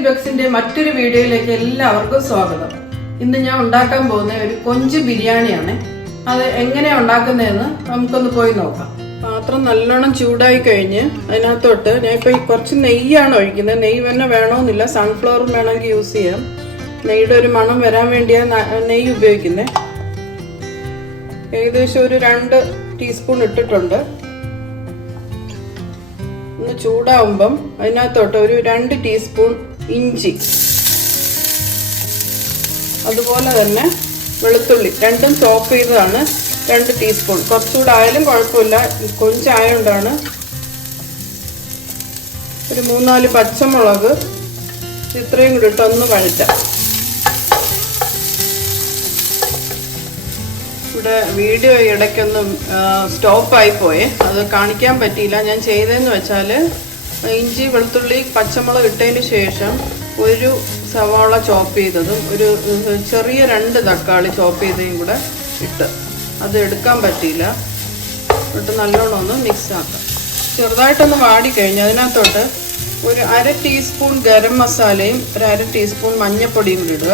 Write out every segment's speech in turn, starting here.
ദീപക്സിന്റെ മറ്റൊരു വീഡിയോയിലേക്ക് എല്ലാവർക്കും സ്വാഗതം. ഇന്ന് ഞാൻ ഉണ്ടാക്കാൻ പോകുന്ന ഒരു കൊഞ്ച് ബിരിയാണിയാണ്. അത് എങ്ങനെയാണ് ഉണ്ടാക്കുന്നതെന്ന് നമുക്കൊന്ന് പോയി നോക്കാം. പാത്രം നല്ലോണം ചൂടായി കഴിഞ്ഞ് അതിനകത്തോട്ട് ഞാൻ ഇപ്പോൾ കുറച്ച് നെയ്യാണ് ഒഴിക്കുന്നത്. നെയ്യ് തന്നെ വേണമെന്നില്ല, സൺഫ്ലവറും വേണമെങ്കിൽ യൂസ് ചെയ്യാം. നെയ്യുടെ ഒരു മണം വരാൻ വേണ്ടിയാണ് നെയ്യ് ഉപയോഗിക്കുന്നത്. ഏകദേശം ഒരു 2 ടീസ്പൂൺ ഇട്ടിട്ടുണ്ട്. ഒന്ന് ചൂടാവുമ്പം അതിനകത്തോട്ട് ഒരു 2 ടീസ്പൂൺ ഇഞ്ചി, അതുപോലെ തന്നെ വെളുത്തുള്ളി രണ്ടും ചോപ്പ് ചെയ്തതാണ് 2 ടീസ്പൂൺ. കുറച്ചുകൂടെ ആയാലും കുഴപ്പമില്ല, കൊഞ്ചായതുകൊണ്ടാണ്. ഒരു 3-4 പച്ചമുളക് ഇത്രയും കൂടി ഇട്ടൊന്ന് വഴറ്റാം. ഇവിടെ വീഡിയോ ഇടയ്ക്കൊന്നും സ്റ്റോപ്പായി പോയേ, അത് കാണിക്കാൻ പറ്റിയില്ല. ഞാൻ ചെയ്തതെന്ന് വെച്ചാൽ ഇഞ്ചി വെളുത്തുള്ളി പച്ചമുളക് ഇട്ടതിന് ശേഷം ഒരു സവാള ചോപ്പ് ചെയ്തതും ഒരു ചെറിയ 2 തക്കാളി ചോപ്പ് ചെയ്തതും കൂടെ ഇട്ട് അത് എടുക്കാൻ പറ്റിയില്ല. ഇട്ട് നല്ലോണം ഒന്ന് മിക്സ് ആക്കാം. ചെറുതായിട്ടൊന്ന് വാടിക്കഴിഞ്ഞ് അതിനകത്തോട്ട് ഒരു 1/2 ടീസ്പൂൺ ഗരം മസാലയും ഒരു 1/2 ടീസ്പൂൺ മഞ്ഞൾപ്പൊടിയും കൂടി ഇടുക.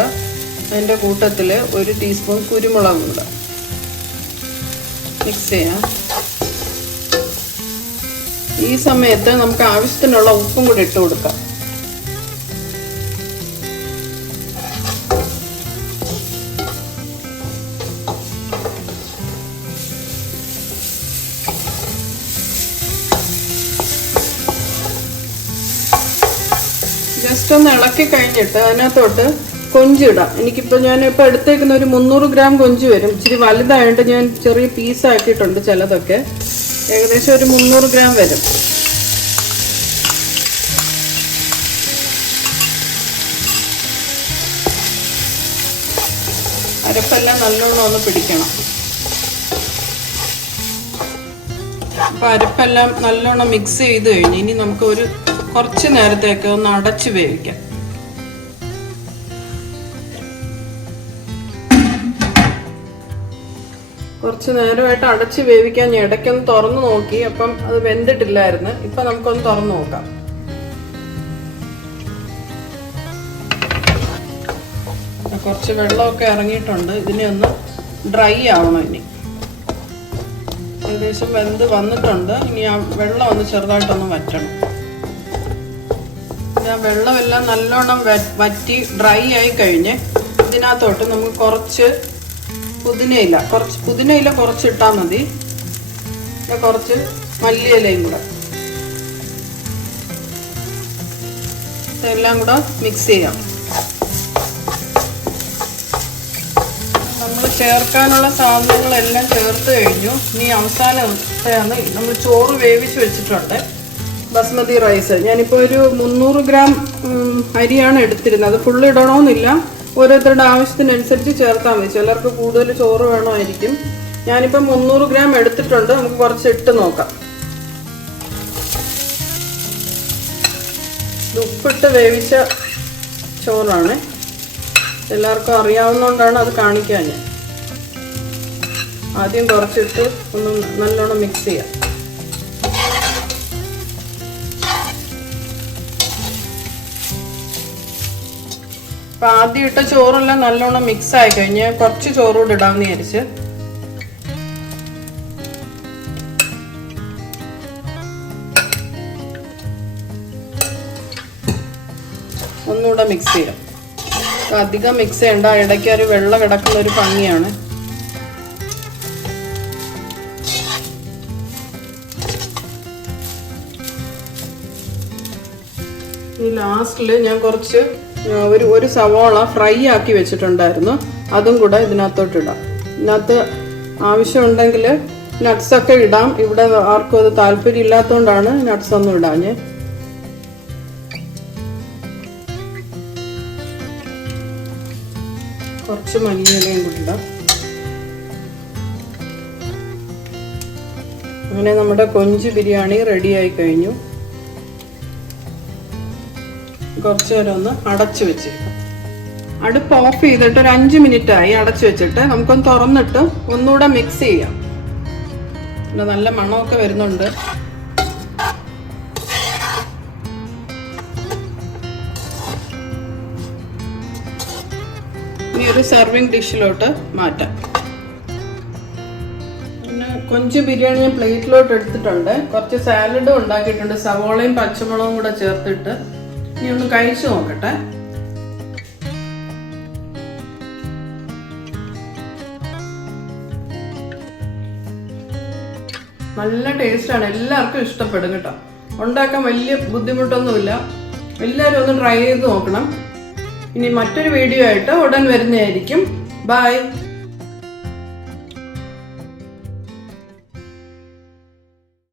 അതിൻ്റെ കൂട്ടത്തിൽ 1 ടീസ്പൂൺ കുരുമുളകും കൂടെ മിക്സ് ചെയ്യാം. ഈ സമയത്ത് നമുക്ക് ആവശ്യത്തിനുള്ള ഉപ്പും കൂടി ഇട്ട് കൊടുക്കാം. ജസ്റ്റ് ഒന്ന് ഇളക്കി കഴിഞ്ഞിട്ട് അതിനകത്തോട്ട് കൊഞ്ചിടാം. ഞാനിപ്പോൾ എടുത്തേക്കുന്ന ഒരു 300 ഗ്രാം കൊഞ്ച് വരും. ഇച്ചിരി വലുതായിട്ട് ഞാൻ ചെറിയ പീസാക്കിയിട്ടുണ്ട്. ചിലതൊക്കെ ഏകദേശം ഒരു 300 ഗ്രാം വരും. അരപ്പെല്ലാം നല്ലോണം ഒന്ന് പിടിക്കണം. അപ്പം അരപ്പെല്ലാം നല്ലോണം മിക്സ് ചെയ്ത് കഴിഞ്ഞ് ഇനി നമുക്ക് കുറച്ച് നേരത്തേക്ക് ഒന്ന് അടച്ച് വേവിക്കാം. കുറച്ച് നേരമായിട്ട് അടച്ച് വേവിക്കാൻ ഞാൻ ഇടയ്ക്കൊന്ന് തുറന്നു നോക്കി. അപ്പം അത് വെന്തിട്ടില്ലായിരുന്നു. ഇപ്പം നമുക്കൊന്ന് തുറന്നു നോക്കാം. കുറച്ച് വെള്ളമൊക്കെ ഇറങ്ങിയിട്ടുണ്ട്. ഇതിനെ ഒന്ന് ഡ്രൈ ആവണം. ഇനി ഏകദേശം വെന്ത് വന്നിട്ടുണ്ട്. ഇനി ആ വെള്ളം ഒന്ന് ചെറുതായിട്ടൊന്ന് വറ്റണം. ആ വെള്ളമെല്ലാം നല്ലോണം വറ്റി ഡ്രൈ ആയി കഴിഞ്ഞ് ഇതിനകത്തോട്ട് നമുക്ക് കുറച്ച് പുതിനയില കുറച്ച് ഇട്ടാൽ മതി. കുറച്ച് മല്ലിയിലയും കൂടെ ഇതെല്ലാം കൂടെ മിക്സ് ചെയ്യാം. നമ്മൾ ചേർക്കാനുള്ള സാധനങ്ങളെല്ലാം ചേർത്ത് കഴിഞ്ഞു. ഇനി അവസാനത്തെയാണ് നമ്മൾ ചോറ് വേവിച്ച് വെച്ചിട്ടുണ്ട്. ബസ്മതി റൈസ് ഞാനിപ്പോൾ ഒരു 300 ഗ്രാം അരിയാണ് എടുത്തിരുന്നത്. അത് ഫുള്ള് ഇടണമെന്നില്ല, ഓരോരുത്തരുടെ ആവശ്യത്തിനനുസരിച്ച് ചേർത്താൽ മതി. ചിലർക്ക് കൂടുതൽ ചോറ് വേണമായിരിക്കും. ഞാനിപ്പം 300 ഗ്രാം എടുത്തിട്ടുണ്ട്. നമുക്ക് കുറച്ച് ഇട്ട് നോക്കാം. ഉപ്പിട്ട് വേവിച്ച ചോറാണ്, എല്ലാവർക്കും അറിയാവുന്നതുകൊണ്ടാണ് അത് കാണിക്കാൻ. ഞാൻ ആദ്യം കുറച്ചിട്ട് ഒന്ന് നല്ലോണം മിക്സ് ചെയ്യാം. അപ്പം ആദ്യം ഇട്ട ചോറെല്ലാം നല്ലോണം മിക്സ് ആയി കഴിഞ്ഞ് കുറച്ച് ചോറുകൂടെ ഇടാമെന്ന് വിചാരിച്ച് ഒന്നുകൂടെ മിക്സ് ചെയ്യാം. അധികം മിക്സ് ചെയ്യണ്ട, ഇടയ്ക്ക് ഒരു വെള്ളം കിടക്കുന്ന ഒരു ഭംഗിയാണ്. ഈ ലാസ്റ്റിൽ ഞാൻ കുറച്ച് ഒരു സവാള ഫ്രൈ ആക്കി വെച്ചിട്ടുണ്ടായിരുന്നു. അതും കൂടെ ഇതിനകത്തോട്ട് ഇടാം. ഇതിനകത്ത് ആവശ്യമുണ്ടെങ്കിൽ നട്ട്സൊക്കെ ഇടാം. ഇവിടെ ആർക്കും അത് താല്പര്യം ഇല്ലാത്തതുകൊണ്ടാണ് നട്ട്സ് ഒന്നും ഇടാഞ്ഞ്. കുറച്ച് മല്ലിയിലയും കൂടി ഇടാം. അങ്ങനെ നമ്മുടെ കൊഞ്ച് ബിരിയാണി റെഡി ആയി കഴിഞ്ഞു. കുറച്ച് നേരം ഒന്ന് അടച്ചു വെച്ചേക്കാം. അടുപ്പ് ഓഫ് ചെയ്തിട്ട് ഒരു 5 മിനിറ്റ് ആയി അടച്ചു വെച്ചിട്ട് നമുക്കൊന്ന് തുറന്നിട്ട് ഒന്നുകൂടെ മിക്സ് ചെയ്യാം. നല്ല മണമൊക്കെ വരുന്നുണ്ട്. ഇനി ഒരു സർവിങ് ഡിഷിലോട്ട് മാറ്റാം. പിന്നെ കൊഞ്ച് ബിരിയാണി ഞാൻ പ്ലേറ്റിലോട്ട് എടുത്തിട്ടുണ്ട്. കുറച്ച് സാലഡും ഉണ്ടാക്കിയിട്ടുണ്ട്, സവോളയും പച്ചമുളകും കൂടെ ചേർത്തിട്ട്. ഇനി ഒന്ന് കഴിച്ചു നോക്കട്ടെ. നല്ല ടേസ്റ്റാണ്, എല്ലാവർക്കും ഇഷ്ടപ്പെടും കേട്ടോ. ഉണ്ടാക്കാൻ വലിയ ബുദ്ധിമുട്ടൊന്നുമില്ല. എല്ലാവരും ഒന്ന് ട്രൈ ചെയ്ത് നോക്കണം. ഇനി മറ്റൊരു വീഡിയോ ആയിട്ട് ഉടൻ വരുന്നതായിരിക്കും. ബൈ.